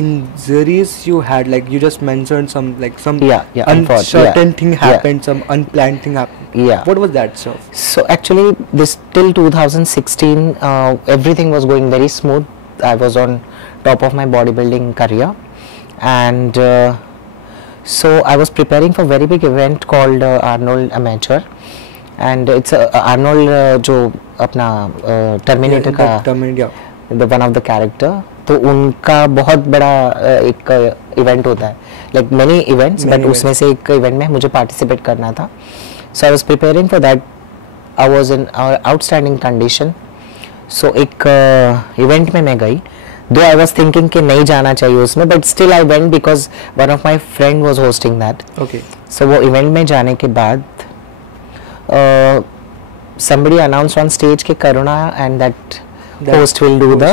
injuries you had? Like you just mentioned some uncertain thing happened, some unplanned thing happened. Yeah. What was that, sir? So actually, this till 2016, everything was going very smooth. I was on top of my bodybuilding career, and so I was preparing for a very big event called Arnold Amateur, and it's Arnold जो अपना Terminator का the one of the character, तो उनका बहुत बड़ा एक event होता है, like many events, but उसमें से एक इवेंट में मुझे पार्टिसिपेट करना था. So I was preparing for that. I was in outstanding condition. So एक इवेंट में मैं गई, though I was thinking कि नहीं जाना चाहिए उसमें, but still I went because one of my friend was hosting that. Okay. So वो इवेंट में जाने के बाद somebody announced on stage कि करुणा and that host will do the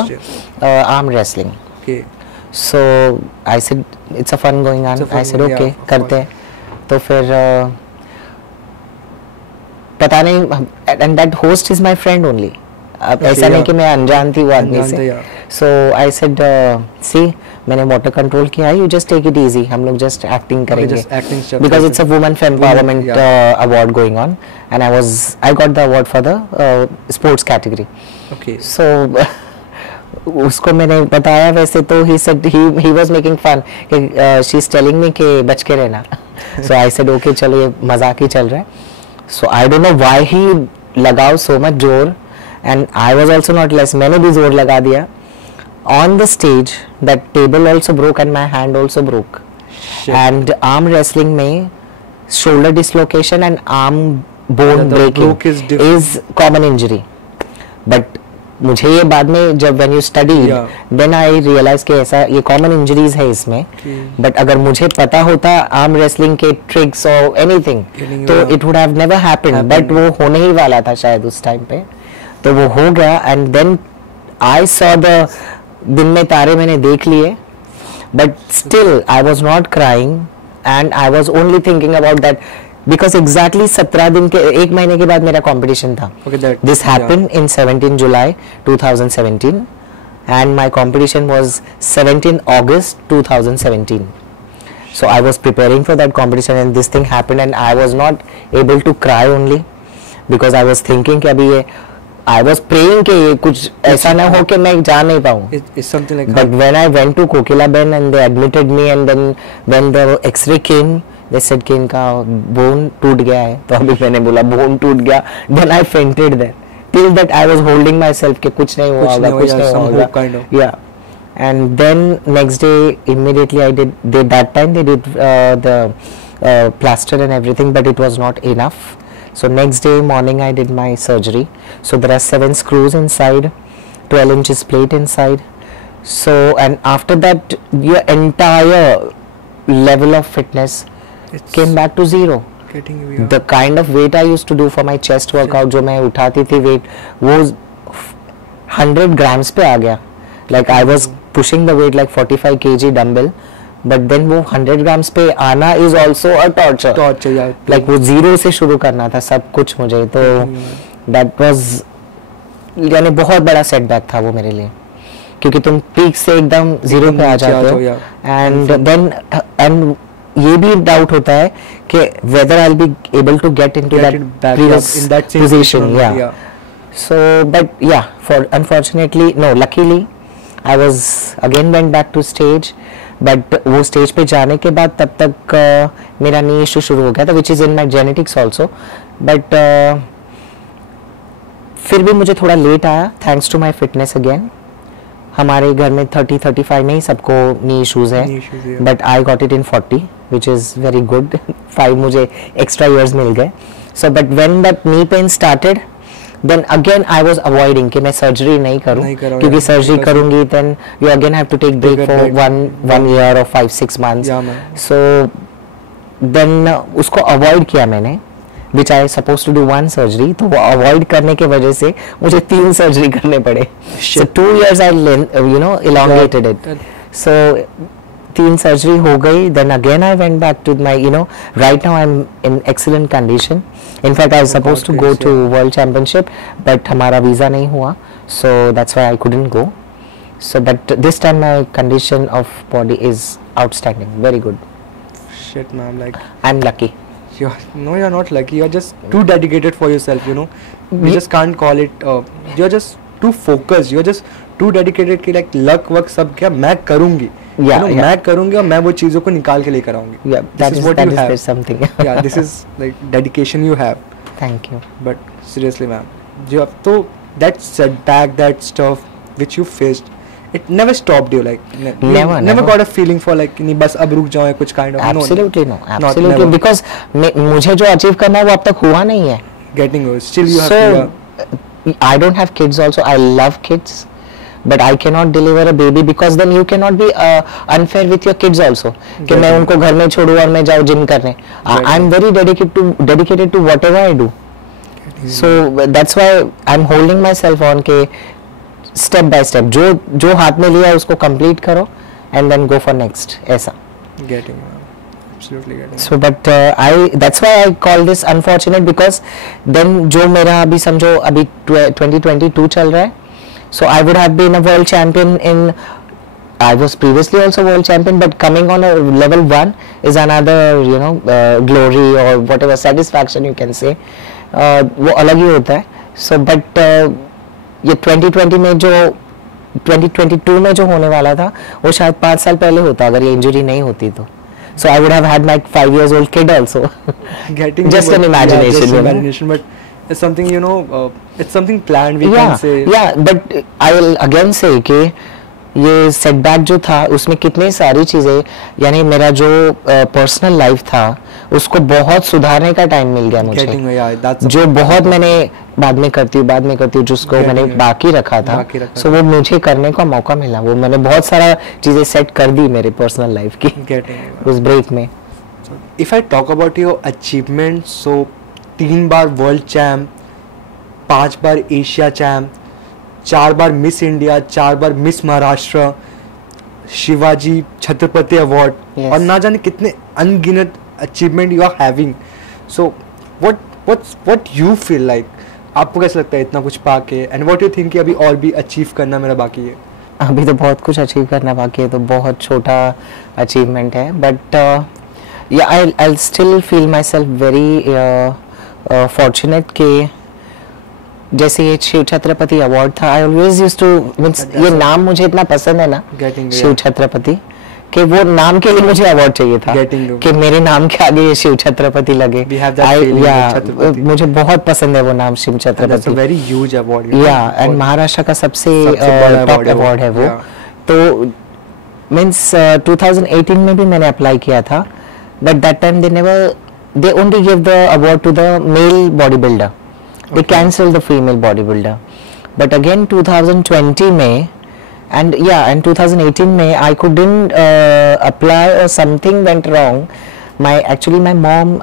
arm wrestling. Okay. So I said it's a fun going on. I said okay करते हैं. तो फिर पता नहीं, and that host is my friend only. अब ऐसा नहीं कि मैं अनजान थी वो आदमी से. So I said see, मैंने water control किया है, you just take it easy, हम लोग just acting करेंगे, because it's a woman empowerment award going on, and I got the award for the sports category. Okay. So उसको मैंने बताया वैसे, तो he said he was making fun कि she's telling me कि बच के रहना. So I said okay, चलो ये मजाक ही चल रहा है. So I don't know why he लगाओ so much जोर, and I was also not less, मैंने भी जोर लगा दिया. On the stage, that table also broke and my hand also broke. Shit. And arm wrestling में shoulder dislocation and arm bone breaking is common injury. But मुझे ये बाद में जब when you studied, then I realized कि ऐसा ये common injuries है इसमें. But अगर मुझे पता होता arm wrestling के tricks or anything, तो it would have never happened. But वो होने ही वाला था शायद उस टाइम पे, तो वो हो गया. And then I saw the दिन में तारे मैंने देख लिए, but still I was not crying and I was only thinking about that because exactly 17 दिन के एक महीने के बाद मेरा competition था. This happened in 17 July 2017 and my competition was 17 August 2017. So I was preparing for that competition and this thing happened and I was not able to cry only because I was thinking कि अभी ये I was praying कि कुछ ऐसा ना हो कि मैं जा नहीं पाऊँ. It's something like. But when I went to Kokilaben and they admitted me and then when the X-ray came, they said कि इनका bone टूट गया है. तो अभी मैंने बोला bone टूट गया. Then I fainted there. Till that I was holding myself कि कुछ नहीं हुआ होगा, कुछ नहीं होगा. Kind of. Yeah. And then next day immediately I did. That time they did the plaster and everything, but it was not enough. So next day morning I did my surgery. So there are 7 screws inside, 12 inches plate inside. So and after that your entire level of fitness came back to zero. The kind of weight I used to do for my chest workout, जो मैं उठाती थी weight, वो 100 grams पे आ गया. Like I was pushing the weight like 45 kg dumbbell. But then वो 100 grams पे आना is also a torture. Yeah. Like वो zero से शुरू करना था सब कुछ मुझे, तो that was यानी बहुत बड़ा setback था वो मेरे लिए, क्योंकि तुम peak से एकदम zero पे आ जाते हो. And then and ये भी doubt होता है कि whether I'll be able to get into that previous position. Yeah. So but yeah, unfortunately no, luckily I was again went back to stage. But वो स्टेज पे जाने के बाद तब तक मेरा नी इशू शुरू हो गया था, which is in my genetics also. But फिर भी मुझे थोड़ा लेट आया, thanks to my fitness again. हमारे घर में 30-35 में ही सबको नी इशूज़ है, but I got it in 40 which is very good. 5 मुझे एक्स्ट्रा ईयर्स मिल गए. So but when that knee pain started, then again I was avoiding कि मैं सर्जरी नहीं करूँ, क्योंकि सर्जरी करूँगी then you again have to take break for one year or 5-6 months. So then उसको avoid किया मैंने, which I supposed to do 1 surgery. तो वो avoid करने के वजह से मुझे 3 सर्जरी करने पड़े. So 2 years I elongated it. So 3 surgery हो गई. Then again I went back to my right now I'm in excellent condition. In fact I was supposed to go to World Championship, but हमारा visa नहीं हुआ, so that's why I couldn't go. So but this time my condition of body is outstanding, very good. Shit, man, like I'm lucky. You're not lucky. You're just too dedicated for yourself, you know. You just can't call it. You're just too focused. You're just too dedicated कि like luck work सब क्या मैं करूँगी. Yeah, you know, मैं करूँगी और मैं वो चीज़ों को निकाल के लेकर आऊँगी. Yeah, that is something. Yeah, this is like dedication you have. Thank you. But seriously, ma'am, you have to that setback, that stuff which you faced, it never stopped you. Like never got a feeling for like नहीं बस अब रुक जाओ कुछ kind of. Absolutely no. Absolutely because मुझे जो achieve करना है वो अब तक हुआ नहीं है. Getting over. Still you have to. I don't have kids also. I love kids. But I cannot deliver a baby because then you cannot be unfair with your kids also. कि मैं उनको घर में छोड़ूं और मैं जाऊँ जिम करने. I'm very dedicated to whatever I do. So that's why I'm holding myself on के step by step जो हाथ में लिया उसको complete करो and then go for next ऐसा. Getting absolutely getting. So but that's why I call this unfortunate because then जो मेरा अभी समझो अभी 2022 चल रहा है. So I would have been a world champion I was previously also world champion, but coming on a level 1 is another, you know, glory or whatever satisfaction you can say. वो अलग ही होता है. So but ये 2022 में जो होने वाला था वो शायद 5 साल पहले होता अगर ये इंजरी नहीं होती तो. So I would have had my 5 years old kid also. Getting just an imagination. Yeah, just imagination, but it's something, you know, it's something planned, we can say. Yeah, but I will again say कि ये setback जो था उसमें कितनी सारी चीजें यानी मेरा जो personal life था उसको बहुत सुधारने का टाइम मिल गया मुझे. जो बहुत मैंने बाद में करती हूँ जिसको मैंने बाकी रखा था so वो मुझे करने का मौका मिला. वो मैंने बहुत सारा चीजें सेट कर दी मेरे पर्सनल लाइफ की उस ब्रेक में. If I talk about your achievements, so 3 बार वर्ल्ड चैम्प, 5 बार एशिया चैम्प, 4 बार मिस इंडिया, 4 बार मिस महाराष्ट्र, शिवाजी छत्रपति अवार्ड, और ना जाने कितने अनगिनत achievement you are having. So what you feel like, आपको कैसा लगता है इतना कुछ पाके, एंड व्हाट यू थिंक कि अभी और भी अचीव करना मेरा बाकी है? अभी तो बहुत कुछ अचीव करना बाकी है, तो बहुत छोटा अचीवमेंट है, but yeah, I'll still feel myself very fortunate कि जैसे ये शिव छत्रपति अवार्ड था. I always used to means ये नाम मुझे इतना पसंद है ना शिव छत्रपति कि वो नाम के लिए मुझे अवार्ड चाहिए था कि मेरे नाम के आगे ये शिव छत्रपति लगे. मुझे बहुत पसंद है वो नाम Shiv Chhatrapati. Very huge award. And Maharashtra का सबसे टॉप अवार्ड है वो. तो मीन्स 2018 में भी मैंने अप्लाई किया था, but that time they only gave the award to the male bodybuilder. They cancelled the female bodybuilder. But again 2020 में and 2018 में I couldn't apply or something went wrong. Actually my mom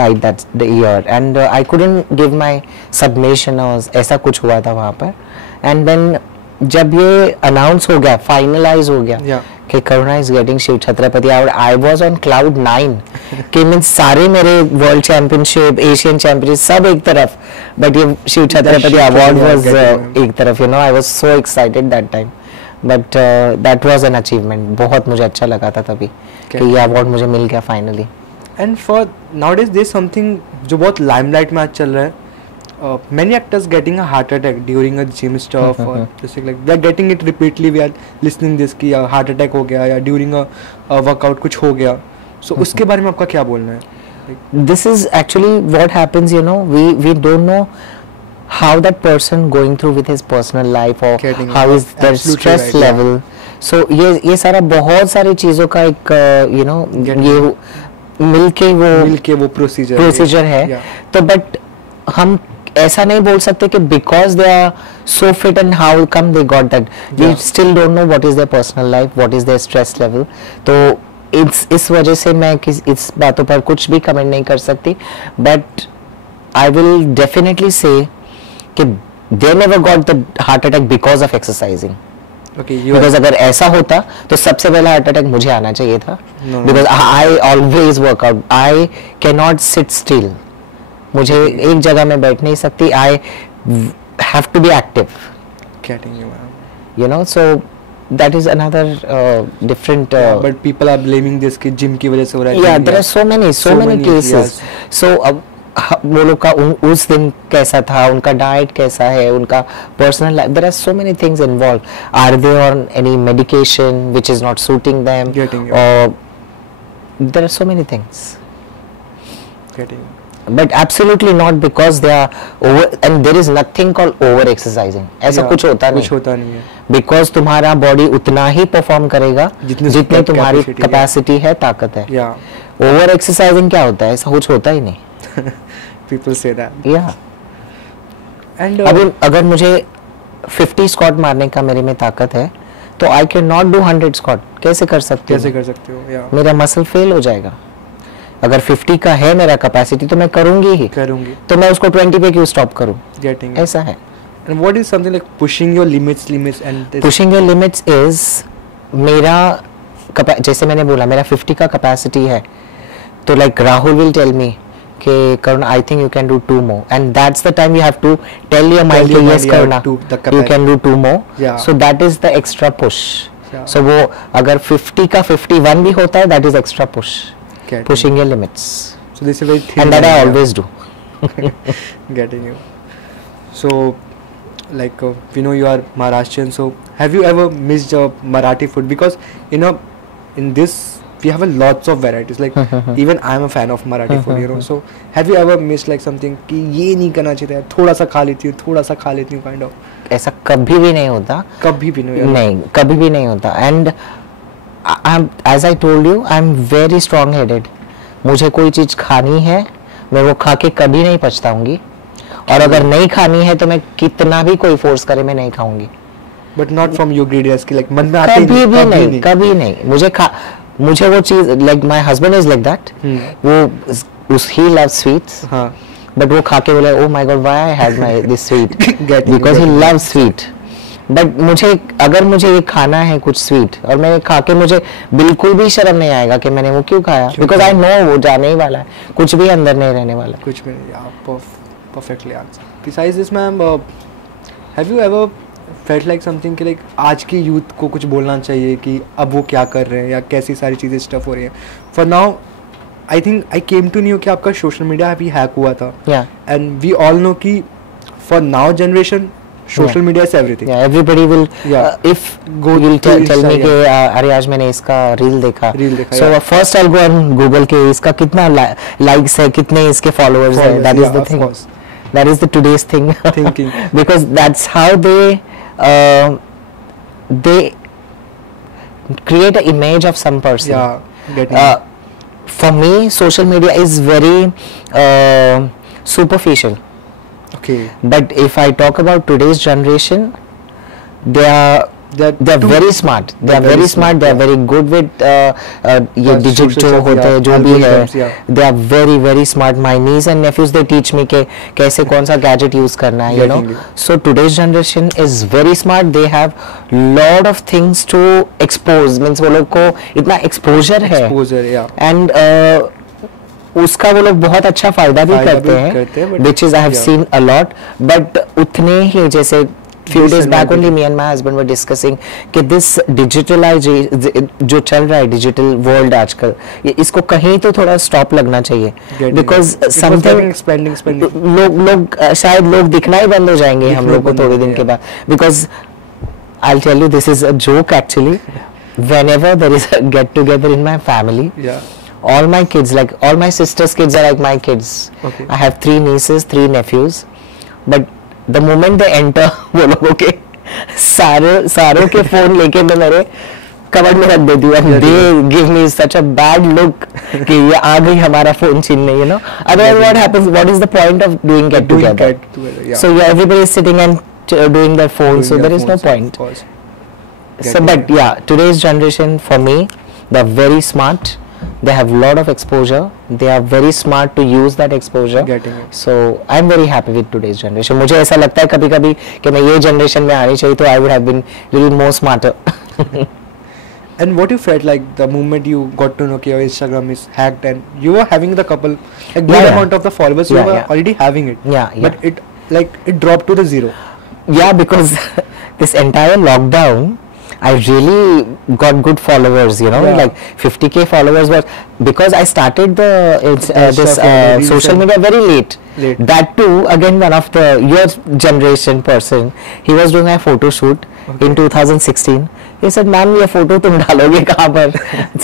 died that the year and I couldn't give my submission or ऐसा कुछ हुआ था वहाँ पर. And then जब ये अनाउंस हो गया, फाइनलाइज हो गया कि करुणा इज गेटिंग शिव छत्रपति, और आई वाज ऑन क्लाउड 9 कि मींस सारे मेरे वर्ल्ड चैंपियनशिप, एशियन चैंपियनशिप सब एक तरफ, बट ये शिव छत्रपति अवार्ड वाज एक तरफ. I was so excited that time, but that was an achievement. बहुत मुझे अच्छा लगा था तभी कि ये अवार्ड मुझे मिल गया finally. And for nowadays there something जो बहुत लाइमलाइट में आज चल रहा है. Many actors getting a heart attack during a gym stuff or just like they are getting it repeatedly. We are listening this कि heart attack हो गया या during a workout कुछ हो गया. So उसके बारे में आपका क्या बोलना है? This is actually what happens, you know. We don't know how that person going through with his personal life or how is their stress level. So ये सारा बहुत सारी चीजों का एक ये मिलके वो प्रोसीजर है. तो बट हम ऐसा नहीं बोल सकते कि because they are so fit and how come they got that. We still don't know what is their personal life, what is their stress level. तो इस वजह से मैं इस बातों पर कुछ भी कमेंट नहीं कर सकती, but I will definitely say कि they never got the heart attack because of exercising. Because अगर ऐसा होता तो सबसे पहला हार्ट अटैक मुझे आना चाहिए था. Because I always work out. I cannot sit still. मुझे एक जगह में बैठ नहीं सकती. I have to be active. you know. So that is another different but people are blaming this कि gym की वजह से हो रहा है. Yeah, there are so many cases. So वो लोग का उस दिन कैसा था, उनका डाइट कैसा है, उनका personal life, there are so many things involved. Are they on any medication which is not suiting them? Or there are so many things. But absolutely not because they are over, and there is nothing called over exercising. ऐसा कुछ होता नहीं है. Because तुम्हारा body उतना ही perform करेगा जितने तुम्हारी कैपेसिटी है, ताकत है. ओवर एक्सरसाइजिंग क्या होता है? ऐसा कुछ होता ही नहीं. People say that. Yeah. And अगर मुझे 50 स्क्वाट मारने का मेरे में ताकत है तो I cannot do 100 स्क्वाट. कैसे कर सकते हो? मेरा मसल फेल हो जाएगा. अगर 50 का है मेरा कैपेसिटी तो मैं करूंगी. तो मैं उसको 20 पे क्यों स्टॉप करूं? ऐसा है. And what is something like pushing your limits and this? Pushing your limits is मेरा जैसे मैंने बोला मेरा 50 का कैपेसिटी है तो like Rahul will tell me कि Karuna I think you can do 2 more, and that's the time you have to tell your mind कि yes Karuna you can do 2 more. So that is the extra push. So वो अगर 50 का 51 भी होता है, that is extra push. Pushing your limits. So this is very thin, and that I always do. Getting you. So like we know you are Maharashtrian, so have you ever missed Marathi food? Because you know in this we have a lots of varieties, like even I am a fan of Marathi food, you know. So have you ever missed like something कि ये नहीं करना चाहिए, थोड़ा सा खा लेती हूँ kind of? ऐसा कभी भी नहीं होता. कभी भी नहीं होता. And as I told you, I'm very strong headed. मुझे कोई चीज खानी है, मैं वो खा के कभी नहीं पछताऊंगी. और अगर नहीं खानी है तो मैं कितना भी कोई फोर्स करे मैं नहीं खाऊंगी. But not from your greediness कि like मन में आते नहीं. कभी नहीं. मुझे वो चीज like my husband is like that. वो he loves sweets. But वो खा के बोले oh my god why I had this sweet because he loves sweet. But अगर मुझे ये खाना है कुछ स्वीट और मैं खा के मुझे बिल्कुल भी शर्म नहीं आएगा कि मैंने वो क्यों खाया, बिकॉज आई नो वो जाने ही वाला है, कुछ भी अंदर नहीं रहने वाला. कुछ भी नहीं. Perfectly answer. Besides this ma'am, have you ever felt like something कि लाइक आज की यूथ को कुछ बोलना चाहिए कि अब वो क्या कर रहे हैं या कैसी सारी चीज़ें स्टफ हो रही हैं? For now I think I came to knew कि आपका सोशल मीडिया अभी हैक हुआ था, एंड वी ऑल नो कि for now generation social media is everything. Everybody will if will tell me कि अरे आज मैंने इसका रील देखा. So first I'll go on Google के इसका कितना likes है, कितने इसके followers है. That is the thing. That is the today's thing. Thinking. Because that's how they create an image of some person. For me, social media is very superficial. Okay. But if I talk about today's generation, they are very smart. They are very smart. They are very good with ये digital होते हैं जो भी है. They are very very smart. My niece and nephews they teach me के कैसे कौन सा gadget use करना है, you know. So today's generation is very smart. They have lot of things to expose. Means वो लोग को इतना exposure है. And उसका वो लोग बहुत अच्छा फायदा भी करते हैं, which is I have seen a lot. But उतने ही जैसे few days back only me and my husband were discussing कि this digitalization जो चल रहा है digital world आजकल, इसको कहीं तो थोड़ा stop लगना चाहिए. Because something लोग शायद लोग दिखना ही बंद हो जाएंगे हम लोग को थोड़े दिन के बाद. Because I'll tell you, this is a joke actually. Whenever there is a get together in my family, all my kids, like all my sister's kids are like my kids. Okay. I have 3 nieces, 3 nephews. But the moment they enter, वो लोगों के सारों के phone लेके मैं मेरे cover में रख देती हूँ. And they give me such a bad look कि ये आ गई हमारा फोन छीनने, you know. Otherwise what happens? What is the point of doing get together? So everybody is sitting and doing their phone, so there is no point. So but today's generation for me, they're very smart. They have lot of exposure. They are very smart to use that exposure. So I'm very happy with today's generation. मुझे ऐसा लगता है कभी-कभी कि मैं ये generation में आनी चाहिए तो I would have been little more smarter. And what you felt like the moment you got to know that your Instagram is hacked and you were having the couple a good amount of the followers, you were already having it. But it dropped to the zero. Yeah, because this entire lockdown I really got good followers, you know, like 50K followers, but because I started this social media very late. That too, again, one of the your generation person, he was doing a photo shoot in 2016. He said, "ma'am ये photo तुम डालोगे कहाँ पर?"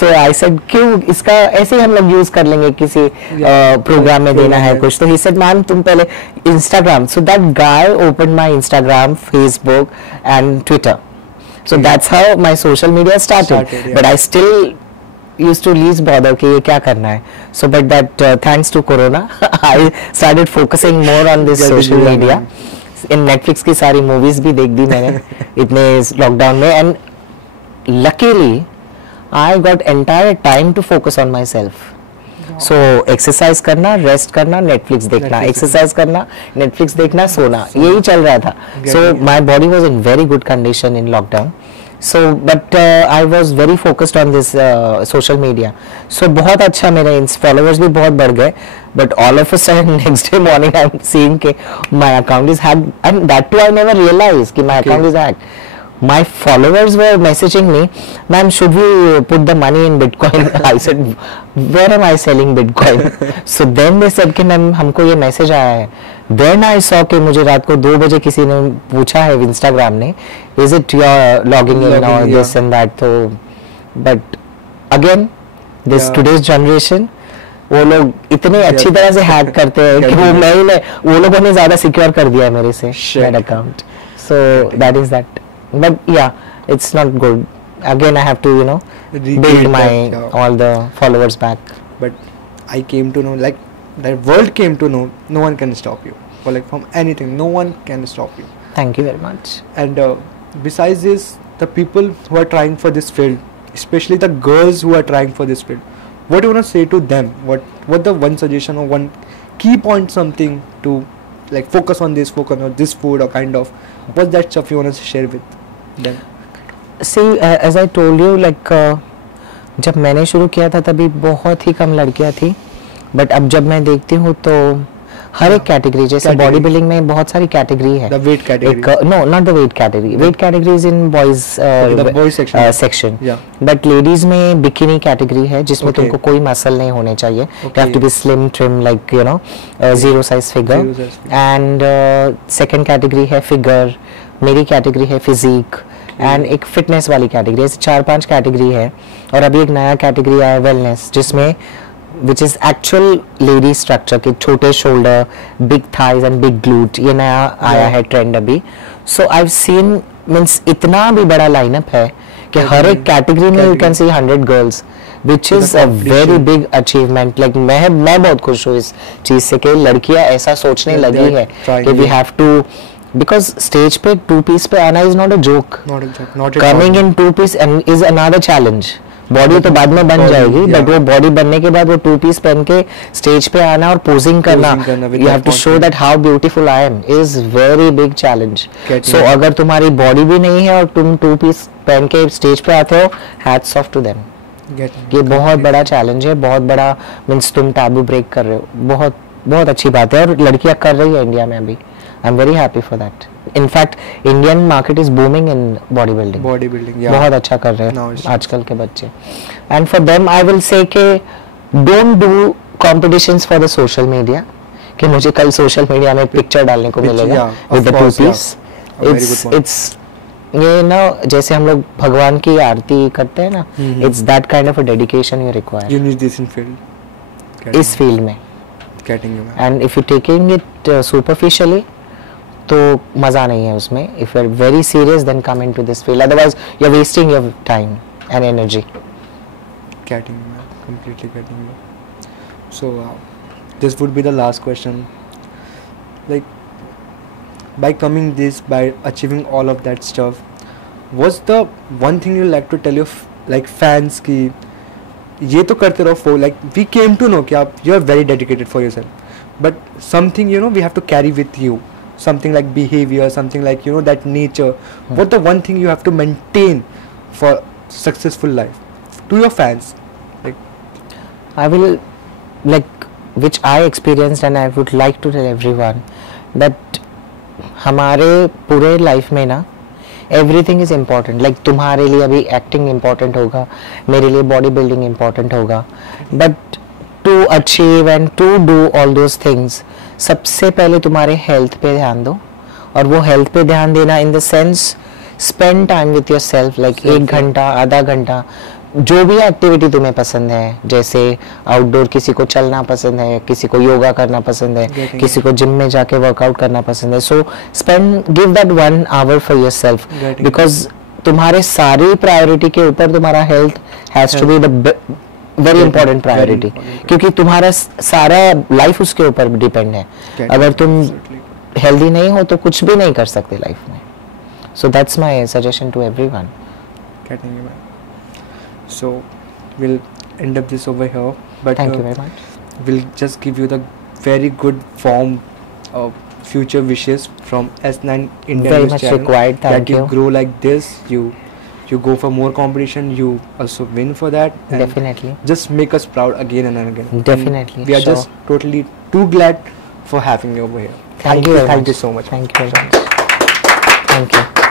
So I said, "क्यों, इसका ऐसे हम लोग यूज कर लेंगे किसी प्रोग्राम में देना है कुछ." तो he said, "मैम तुम पहले Instagram." So that guy opened my Instagram, Facebook and Twitter. So that's how my social media started. But I still used to least bother कि ये क्या करना है. So but that thanks to Corona, I started focusing more on this social media. In Netflix की सारी movies भी देख दी मैंने इतने lockdown में, and luckily I got entire time to focus on myself. So exercise करना, rest करना, Netflix देखना, exercise करना, Netflix देखना, सोना, यही चल रहा था. So my body was in very good condition in lockdown. So but I was very focused on this social media. So बहुत अच्छा, मेरे followers भी बहुत बढ़ गए. But all of a sudden next day morning I'm seeing कि my account is hacked, and that too I never realized कि my account is hacked. My followers were messaging me, "Ma'am, should we put the money in Bitcoin?" I said, "Where am I selling Bitcoin?" So then they said कि ma'am हमको ये message आया है. Then I saw कि मुझे रात को 2 बजे किसी ने पूछा है Instagram ने, "Is it your logging in or this and that?" तो but again this today's generation, वो लोग इतने अच्छी तरह से हैक करते हैं कि वो लोगों ने ज़्यादा सिक्योर कर दिया है मेरे से that account. So that is that. But yeah, it's not good. Again I have to, you know, build my all the followers back. But I came to know, like the world came to know, no one can stop you, or like from anything, no one can stop you. Thank you very much. And besides this, the people who are trying for this field, especially the girls who are trying for this field, what do you want to say to them? What the one suggestion or one key point, something to like focus on this food, or kind of what's that stuff you want to share with them? See, as I told you, like जब मैंने शुरू किया था तभी बहुत ही कम लड़कियां थी, but अब जब मैं देखती हूँ तो हर एक कैटेगरी, जैसे बॉडी बिल्डिंग में बहुत सारी कैटेगरी है. The weight category. No, not the weight category. Weight category is in boys section. But ladies में bikini category है जिसमें तुमको कोई मसल नहीं होने चाहिए. You have to be slim, trim, like you know, zero size figure. And second category है figure. मेरी category है physique. एंड एक फिटनेस वाली कैटेगरी, ऐसे 4-5 कैटेगरी है. और अभी एक नया कैटेगरी आया है वेलनेस, जिसमें which is actual lady structure के छोटे shoulder, big thighs and big glute, ये नया आया है ट्रेंड अभी. So I have seen, means इतना भी बड़ा लाइनअप है कि हर एक कैटेगरी में you can see 100 girls, which is a very big achievement. Like मैं बहुत खुश हूँ इस चीज से कि लड़कियां ऐसा सोचने लगी है कि we have to, because stage पे 2-piece पे आना is not a joke. Not coming in 2-piece and is another challenge. Body तो बाद में बन जाएगी, बट वो बॉडी बनने के बाद वो 2-piece पहन के स्टेज पे आना और पोजिंग करना, you have to show that how beautiful I am is very big challenge. So अगर तुम्हारी बॉडी भी नहीं है और तुम 2-piece पहन के स्टेज पे आते हो, hats off to them. ये बहुत बड़ा चैलेंज है, बहुत बड़ा, मीन्स तुम टैबू ब्रेक कर रहे हो, बहुत बहुत अच्छी बात है और लड़कियां कर रही है इंडिया में अभी. I'm very happy for that. In fact, Indian market is booming in bodybuilding. Yeah. बहुत अच्छा कर रहे हैं आजकल के बच्चे. And for them, I will say कि don't do competitions for the social media. कि मुझे कल social media में picture डालने को मिलेगा with the 2-piece. It's ये ना, जैसे हम लोग भगवान की आरती करते हैं ना, it's that kind of a dedication you require. You need this in field. इस field में. Getting you. And if you're taking it superficially, तो मजा नहीं है उसमें. If you're very serious, then come into this field. Otherwise, you're wasting your time and energy. Getting you, completely getting you. So, this would be the last question. Like, by coming this, by achieving all of that stuff, what's the one thing you like to tell your like fans कि ये तो करते रहो for like we came to know कि आप you are very dedicated for yourself, but something you know we have to carry with you. Something like behavior, something like you know that nature. What the one thing you have to maintain for successful life to your fans? Like, I will, like, which I experienced and I would like to tell everyone that हमारे पूरे life में ना everything is important. Like तुम्हारे लिए अभी acting important होगा, मेरे लिए बॉडी बिल्डिंग इम्पोर्टेंट होगा, but to achieve and to do all those things सबसे पहले तुम्हारे हेल्थ पे ध्यान दो. और वो हेल्थ पे ध्यान देना in the sense spend time with your self. Like 1 घंटा, आधा घंटा, जो भी एक्टिविटी तुम्हें पसंद है, जैसे आउटडोर किसी को चलना पसंद है, किसी को योगा करना पसंद है, किसी को जिम में जाके वर्कआउट करना पसंद है, so spend give that 1 hour for yourself, because तुम्हारे सारी प्रायोरिटी के ऊपर तुम्हारा health has to be the very important priority, क्योंकि तुम्हारा सारा लाइफ उसके ऊपर डिपेंड है. अगर तुम हेल्दी नहीं हो तो कुछ भी नहीं कर सकते लाइफ में. So that's my suggestion to everyone. So we'll end up this over here, but thank you very much. We'll just give you the very good form of future wishes from S9 India very News much channel, required. Thank that you grow like this, you go for more competition, you also win for that, and definitely just make us proud again and again. Definitely. And we are just totally too glad for having you over here. Thank you so much. Thank you very much. Thank you.